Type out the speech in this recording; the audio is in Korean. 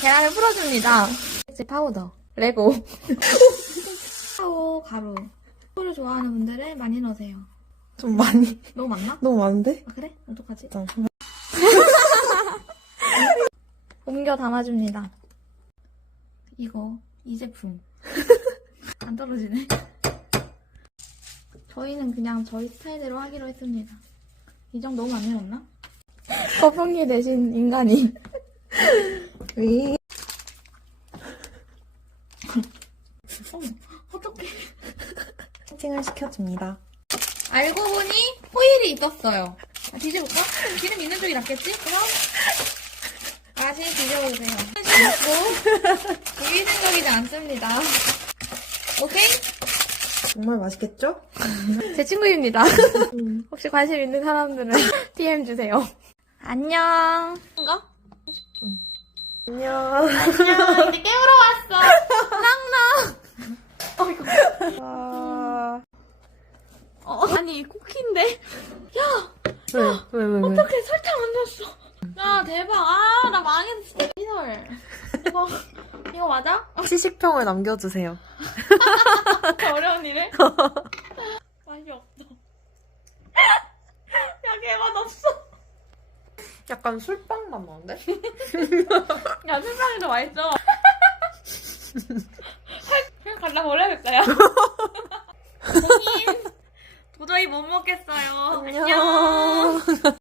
계란을 풀어줍니다. 이제 파우더, 레고, 카카오 가루. 초코를 좋아하는 분들은 많이 넣으세요. 좀 많이 너무 많나? 너무 많은데? 아, 그래? 어떡하지? 옮겨 담아줍니다. 이거 이 제품 안 떨어지네. 저희는 그냥 저희 스타일대로 하기로 했습니다. 이 정도 너무 안 내렸나? 거품기 대신 인간이 위 어떡해 세팅을 시켜줍니다. 알고 보니 호일이 있었어요 아, 뒤져볼까? 기름 있는 쪽이 낫겠지? 그럼 다시 뒤져보세요 있고 위생적이지 않습니다 오케이? 정말 맛있겠죠? 제 친구입니다. 혹시 관심 있는 사람들은 DM 주세요. 안녕. 인가? 안녕. 안녕. 이제 깨우러 왔어. 아... 어, 아니 쿠키인데. 왜? 왜? 왜? 왜? 어떻게 설탕 안 넣었어? 야 대박. 아 나 망했어 진짜. 피설. 이거 이거 맞아? 시식평을 남겨주세요. 어려운 일을? 맛이 없어. 야 개맛 없어. 약간 술빵 맛 나는데? 야 술빵이 더 맛있어. 그냥 갈라 버려야겠다 야. 고민 도저히 못 먹겠어요. 안녕.